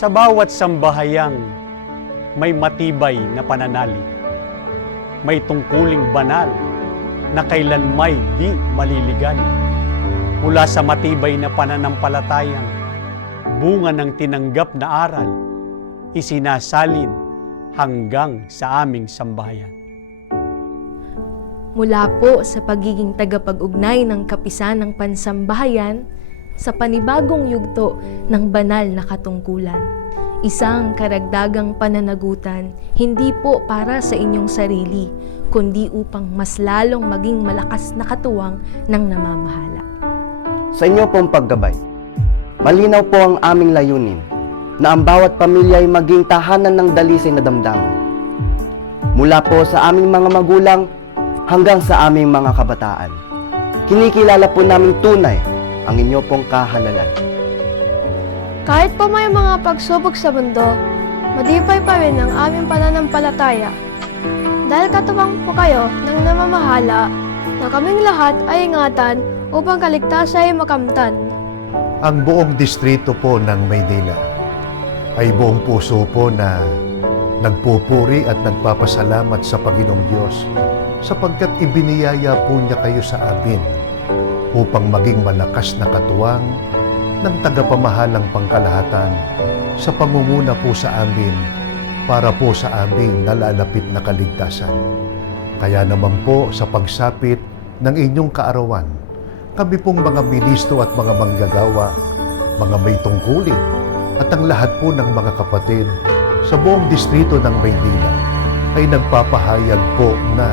Sa bawat sambahayang may matibay na pananalig, may tungkuling banal na kailanmay di maliligan. Mula sa matibay na pananampalatayang bunga ng tinanggap na aral, isinasalin hanggang sa aming sambahayan. Mula po sa pagiging tagapag-ugnay ng kapisan ng pansambahayan sa panibagong yugto ng banal na katungkulan. Isang karagdagang pananagutan, hindi po para sa inyong sarili, kundi upang mas lalong maging malakas na katuwang ng namamahala. Sa inyo pong paggabay, malinaw po ang aming layunin na ang bawat pamilya ay maging tahanan ng dalisay na damdamin. Mula po sa aming mga magulang hanggang sa aming mga kabataan, kinikilala po naming tunay ang inyo pong kahalagan. Kahit pa may mga pagsubok sa mundo, matibay pa rin ang aming pananampalataya. Dahil katuwang po kayo ng namamahala na kaming lahat ay ingatan upang kaligtasan ay makamtan. Ang buong distrito po ng Maynila ay buong puso po na nagpupuri at nagpapasalamat sa Panginoong Diyos sapagkat ibiniyaya po niya kayo sa amin upang maging malakas na katuwang ng tagapamahalang pangkalahatan sa pangunguna po sa amin para po sa aming nalalapit na kaligtasan. Kaya naman po sa pagsapit ng inyong kaarawan, kami pong mga ministro at mga manggagawa, mga may tungkulin, at ang lahat po ng mga kapatid sa buong distrito ng Maynila ay nagpapahayag po na